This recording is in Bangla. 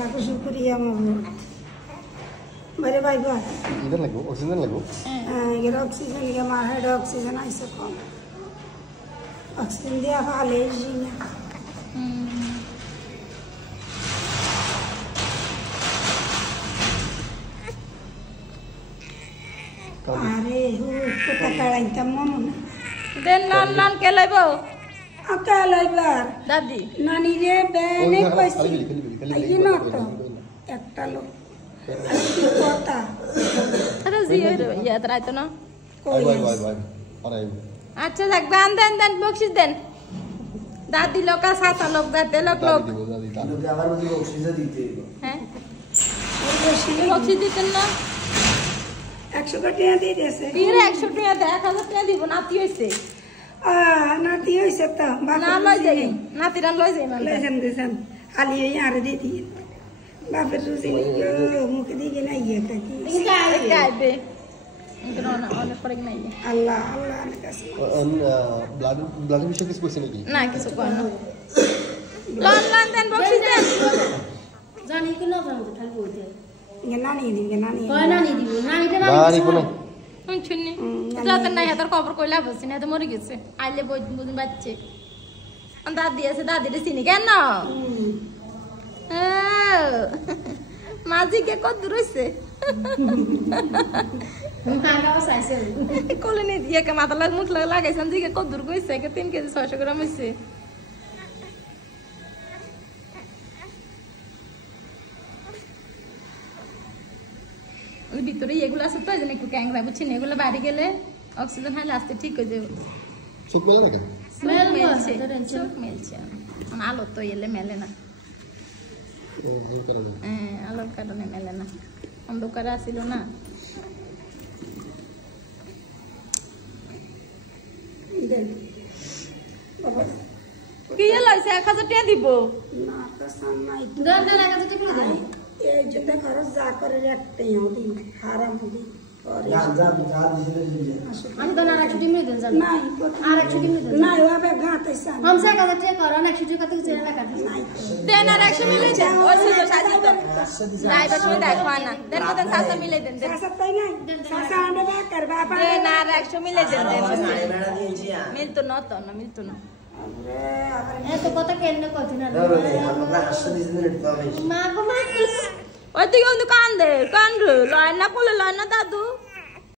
लाख शुक्रिया मोहम्मद मेरे भाई बात इधर लगो ऑक्सीजन लगो ये ऑक्सीजन के मार हेड ऑक्सीजन आई सको ऑक्सीजन दिया वाले जी ने अरे हो कुत्ता काढ़ाई तम्मो ना देन नान के लेबो अकेला बार दादी नानी रे बहने कोसी ये ना तो একটা লোক কথা আরে জিরো ইয়াদ রাইতো না কই ভাই আচ্ছা যাক দেন বকশিশ দেন দাদি লোকা সাতা লোক দাতে লোক দাদি আবার বলি বকশিশ দিতে হ্যাঁ বকশিশ দিতেন না 100 টাকা দিয়ে দিয়েছে এর 100 টাকা দে 1000 টাকা দিব নাতি হইছে নাতি হইছে তো না লই যাই নাতিরা লই যাই মানে লই যান খালি এই আর দিয়ে দিই বাপের রুজি মুখে দিকে না ইয়ে কি গাইবে ইনকো না অনেক পরে নাই আল্লাহ আল্লাহ এর কাছে ব্লাড বিষয় কিছু কইছে নাকি না কিছু কই না লন দেন বকশিশ দেন জানি কি না জানো খালি বলতে নানি কয় নানি দিব নানিতে নানি কোনে শুননি যাতে নাই হাতের খবর কইলা বসি না তো মরে গেছে আইলে বুঝিন বাচ্চা দাদি আছে দাদিরে চিনি কেন মাঝি কে কত দূর হইছে কোলে নি দিয়ে কে মাথা লাগ মুখ লাগাইছেন দিকে কত দূর কইছে কে 3 কেজি 600 গ্রাম হইছে ভিতরে এগুলো আছে তো এই জন্য একটু ক্যাংরা বুঝছেন এগুলো বাড়ি গেলে অক্সিজেন হাইলে আসতে ঠিক হয়ে যাবে চোখ মেলে নাকি চোখ মেলছে আলো তো এলে মেলে না আলোর কারণে মেলে না অন্ধকারে আসিল না কি লাগছে 1000 টাকা দিব না পছন্দ নাই দেন 1000 টাকা দিব এই জন্য খরচ যা করে রাখতে হবে হারাম হবে আমি তো না 100 টাকা দেন জান নাই আর 100 টাকা দেন নাই ওবে গাতেছান हम से 1000 টাকা করো 100 টাকা থেকে চেনা না কাটি নাই দেন আর 100 মিলে দেন ওই তো সাজি তো লাইভ শুনে দেখো না দেন মতন 700 মিলে দেন সাসা তাই নাই সাসা আন্ডা বা করবা পা দেন আর 100 মিলে দেন মিলতো না তো না মিলতো না এত কথা কেন কথা না মা গো মা ওই তুই কোন কান দে কান রে লয় না কোলে লয় না দাদু